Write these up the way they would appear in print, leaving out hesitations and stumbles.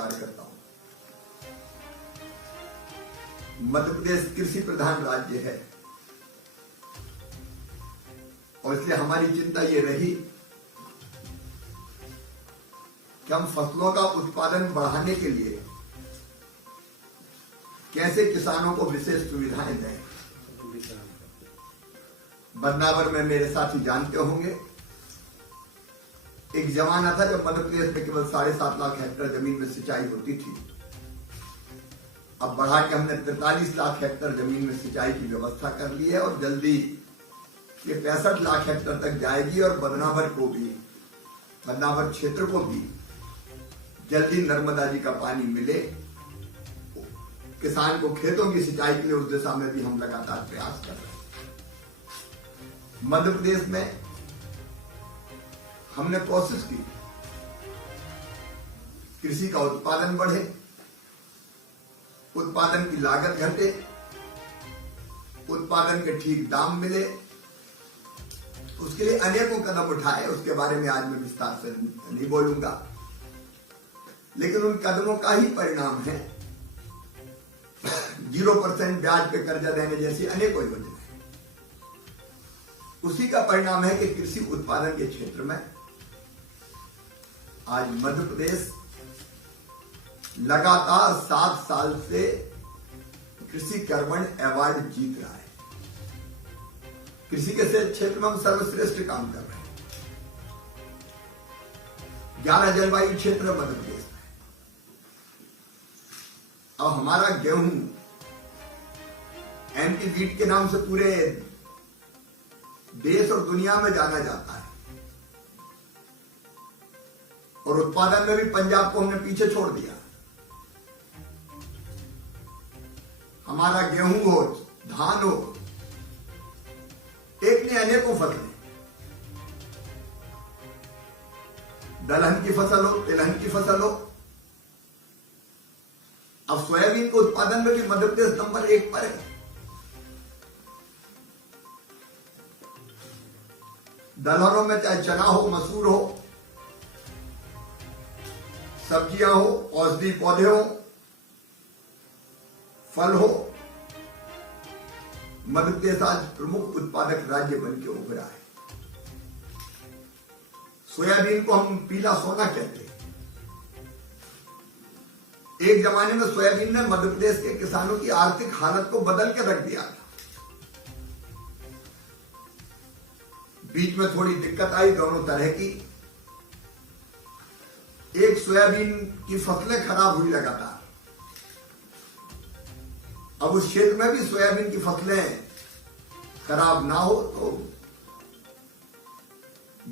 नमस्कार करता हूं। मध्य प्रदेश कृषि प्रधान राज्य है और इसलिए हमारी चिंता ये रही कि हम फसलों का उत्पादन बढ़ाने के लिए कैसे किसानों को विशेष सुविधाएं दें। बदनावर में मेरे साथी जानते होंगे, एक जमाना था जब मध्य प्रदेश में केवल 7.5 लाख हेक्टेयर जमीन में सिंचाई होती थी। अब बढ़ा के हमने 43 लाख हेक्टेयर जमीन में सिंचाई की व्यवस्था कर ली है और जल्दी ये 65 लाख हेक्टेयर तक जाएगी और बदनावर क्षेत्र को भी जल्दी नर्मदा जी का पानी मिले, किसान को खेतों की सिंचाई के लिए उस दिशा में भी हम लगातार प्रयास कर रहे हैं। मध्य प्रदेश में हमने कोशिश की कृषि का उत्पादन बढ़े, उत्पादन की लागत घटे, उत्पादन के ठीक दाम मिले। उसके लिए अनेकों कदम उठाए, उसके बारे में आज मैं विस्तार से नहीं बोलूंगा, लेकिन उन कदमों का ही परिणाम है 0% ब्याज पे कर्जा देने जैसी अनेकों योजनाएं। उसी का परिणाम है कि कृषि उत्पादन के क्षेत्र में आज मध्य प्रदेश लगातार 7 साल से कृषि कर्मण अवार्ड जीत रहा है। कृषि के क्षेत्र में हम सर्वश्रेष्ठ काम कर रहे हैं। 11 जलवायु क्षेत्र मध्य प्रदेश में। अब हमारा गेहूं एमपी वीट के नाम से पूरे देश और दुनिया में जाना जाता है और उत्पादन में भी पंजाब को हमने पीछे छोड़ दिया। हमारा गेहूं हो, धान हो, एक ने अनेकों फसलें, दलहन की फसल हो, तिलहन की फसल हो। अब सोयाबीन के उत्पादन में भी मध्य प्रदेश नंबर 1 पर है। दलहनों में चाहे चना हो, मसूर हो, सब्जियां हो, औषधि पौधे हो, फल हो, मध्य प्रदेश आज प्रमुख उत्पादक राज्य बन के उभरा है। सोयाबीन को हम पीला सोना कहते हैं। एक जमाने में सोयाबीन ने मध्य प्रदेश के किसानों की आर्थिक हालत को बदल के रख दिया था। बीच में थोड़ी दिक्कत आई दोनों तरह की। एक सोयाबीन की फसलें खराब हुई लगातार। अब उस क्षेत्र में भी सोयाबीन की फसलें खराब ना हो तो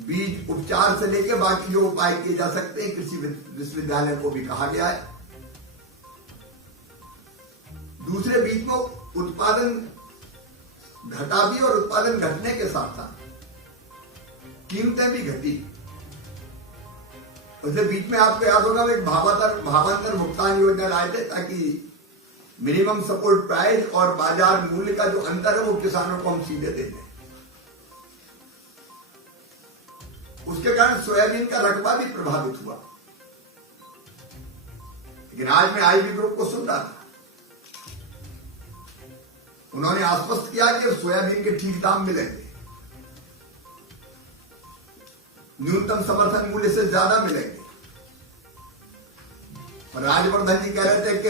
बीज उपचार से लेकर बाकी जो उपाय किए जा सकते हैं कृषि विश्वविद्यालय को भी कहा गया है। दूसरे बीज में उत्पादन घटा भी और उत्पादन घटने के साथ साथ कीमतें भी घटी। उसके बीच में आपको याद होगा एक भावांतर भुगतान योजना लाए थे ताकि मिनिमम सपोर्ट प्राइस और बाजार मूल्य का जो अंतर है वो किसानों को हम सीधे दे दें। उसके कारण सोयाबीन का रकबा भी प्रभावित हुआ। लेकिन आज मैं आईबी ग्रुप को सुन रहा था, उन्होंने आश्वस्त किया कि सोयाबीन के ठीक दाम मिलेंगे, न्यूनतम समर्थन मूल्य से ज्यादा मिलेंगे। और राजवर्धन जी कह रहे थे कि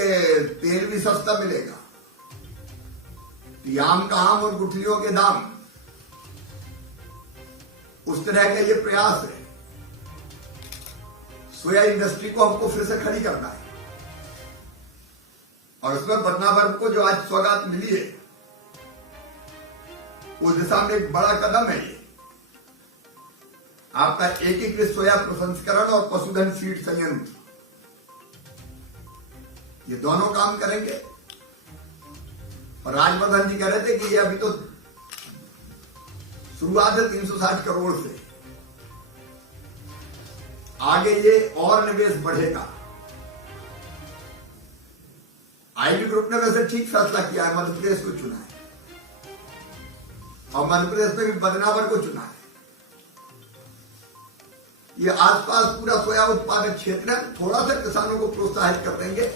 तेल भी सस्ता मिलेगा। आम का आम और गुठलियों के दाम, उस तरह का ये प्रयास है। सोया इंडस्ट्री को हमको फिर से खड़ी करना है और उसमें बदनावर को जो आज सौगात मिली है उस दिशा में एक बड़ा कदम है ये। आपका एकीकृत सोया प्रसंस्करण और पशुधन फीड संयंत्र, ये दोनों काम करेंगे। और राजवर्धन जी कह रहे थे कि ये अभी तो शुरुआत है 360 करोड़ से, आगे ये और निवेश बढ़ेगा। आईबी ग्रुप ने वैसे ठीक फैसला किया है, मध्य प्रदेश को चुना है और मध्य प्रदेश में भी बदनावर को चुना है। ये आसपास पूरा सोया उत्पादक क्षेत्र है, थोड़ा सा किसानों को प्रोत्साहित कर देंगे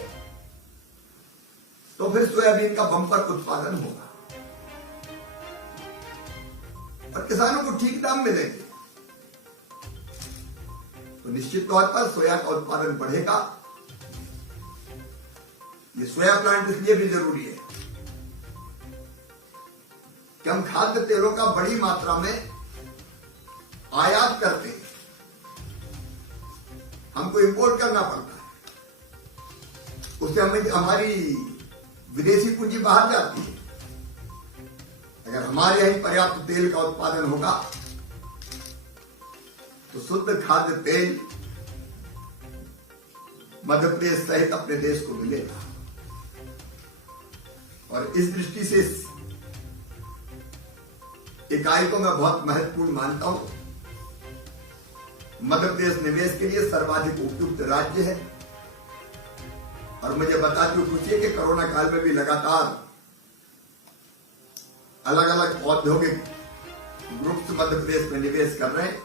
तो फिर सोयाबीन का बम्पर उत्पादन होगा और किसानों को ठीक दाम मिलेंगे तो निश्चित तौर पर सोया का उत्पादन बढ़ेगा। ये सोया प्लांट इसलिए भी जरूरी है कि हम खाद्य तेलों का बड़ी मात्रा में आयात करते हैं, हमको इंपोर्ट करना पड़ता है, उससे हमें हमारी विदेशी पूंजी बाहर जाती है। अगर हमारे यहीं पर्याप्त तेल का उत्पादन होगा तो शुद्ध खाद्य तेल मध्य प्रदेश सहित अपने देश को मिलेगा और इस दृष्टि से इस इकाई को मैं बहुत महत्वपूर्ण मानता हूं। मध्य प्रदेश निवेश के लिए सर्वाधिक उपयुक्त राज्य है और मुझे बताते हुए खुशी है कि कोरोना काल में भी लगातार अलग अलग औद्योगिक ग्रुप्स मध्य प्रदेश में निवेश कर रहे हैं।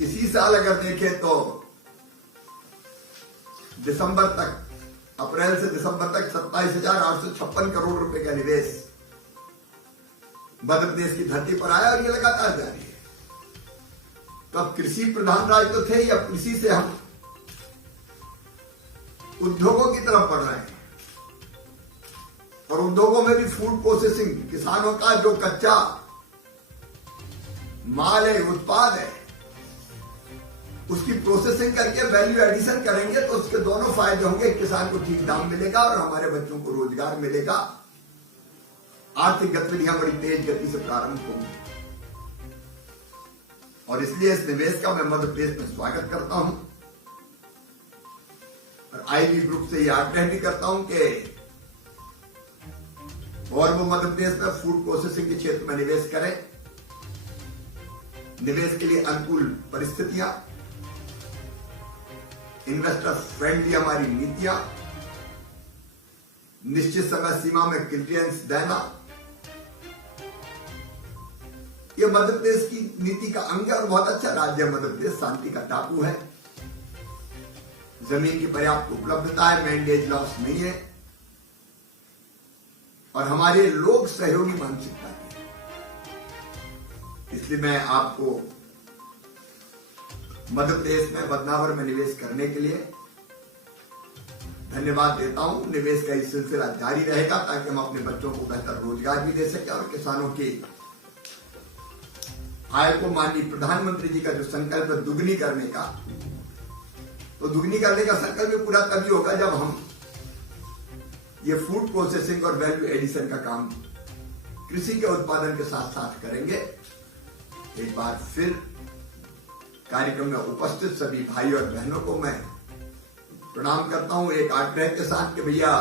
इसी साल अगर देखें तो दिसंबर तक, अप्रैल से दिसंबर तक 27,856 करोड़ रुपए का निवेश मध्य प्रदेश की धरती पर आया और ये लगातार जारी है। तो अब कृषि प्रधान राज्य तो थे, अब कृषि से हम उद्योगों की तरफ बढ़ रहे हैं और उद्योगों में भी फूड प्रोसेसिंग, किसानों का जो कच्चा माल है, उत्पाद है, उसकी प्रोसेसिंग करके वैल्यू एडिशन करेंगे तो उसके दोनों फायदे होंगे। किसान को ठीक दाम मिलेगा और हमारे बच्चों को रोजगार मिलेगा। आर्थिक गतिविधियां बड़ी तेज गति से प्रारंभ होंगी और इसलिए इस निवेश का मैं मध्य प्रदेश में स्वागत करता हूं और आईबी ग्रुप से यह आग्रह भी करता हूं कि और वो मध्य प्रदेश में फूड प्रोसेसिंग के क्षेत्र में निवेश करें। निवेश के लिए अनुकूल परिस्थितियां, इन्वेस्टर फ्रेंडली हमारी नीतियां, निश्चित समय सीमा में क्लियरेंस देना, यह मध्य प्रदेश की नीति का अंग है और बहुत अच्छा राज्य है मध्य प्रदेश। शांति का टापू है, जमीन की पर्याप्त उपलब्धता है, मैंडेज लॉस नहीं है और हमारे लोग सहयोगी मानसिकता है। इसलिए मैं आपको मध्य प्रदेश में बदनावर में निवेश करने के लिए धन्यवाद देता हूं। निवेश का ये सिलसिला जारी रहेगा ताकि हम अपने बच्चों को बेहतर रोजगार भी दे सकें और किसानों की आय को माननीय प्रधानमंत्री जी का जो संकल्प है दुगनी करने का, तो दुगनी करने का संकल्प भी पूरा तभी होगा जब हम ये फूड प्रोसेसिंग और वैल्यू एडिशन का काम कृषि के उत्पादन के साथ साथ करेंगे। एक बार फिर कार्यक्रम में उपस्थित सभी भाई और बहनों को मैं प्रणाम करता हूं, एक आग्रह के साथ कि भैया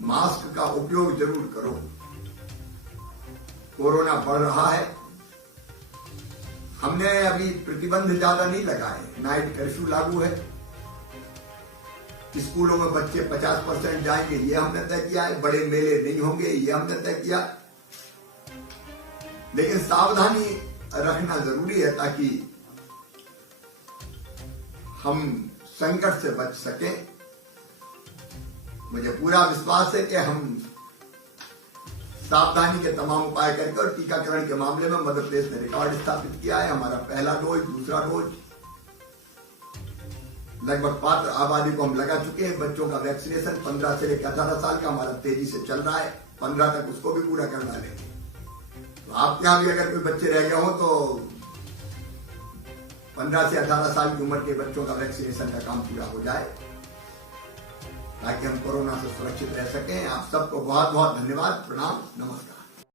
मास्क का उपयोग जरूर करो। कोरोना बढ़ रहा है, हमने अभी प्रतिबंध ज्यादा नहीं लगाए, नाइट कर्फ्यू लागू है, स्कूलों में बच्चे 50% जाएंगे ये हमने तय किया है, बड़े मेले नहीं होंगे ये हमने तय किया, लेकिन सावधानी रखना जरूरी है ताकि हम संकट से बच सकें। मुझे पूरा विश्वास है कि हम सावधानी के तमाम उपाय करके और टीकाकरण के मामले में मध्य प्रदेश ने रिकॉर्ड स्थापित किया है। हमारा पहला डोज, दूसरा डोज लगभग पात्र आबादी को हम लगा चुके हैं। बच्चों का वैक्सीनेशन 15 से लेकर 18 साल का हमारा तेजी से चल रहा है, 15 तक उसको भी पूरा कर डालेंगे। तो आपके यहां भी अगर कोई बच्चे रह गए हो तो 15 से 18 साल की उम्र के बच्चों का वैक्सीनेशन का काम पूरा हो जाए ताकि हम कोरोना से सुरक्षित रह सकें। आप सबको बहुत बहुत धन्यवाद, प्रणाम, नमस्कार।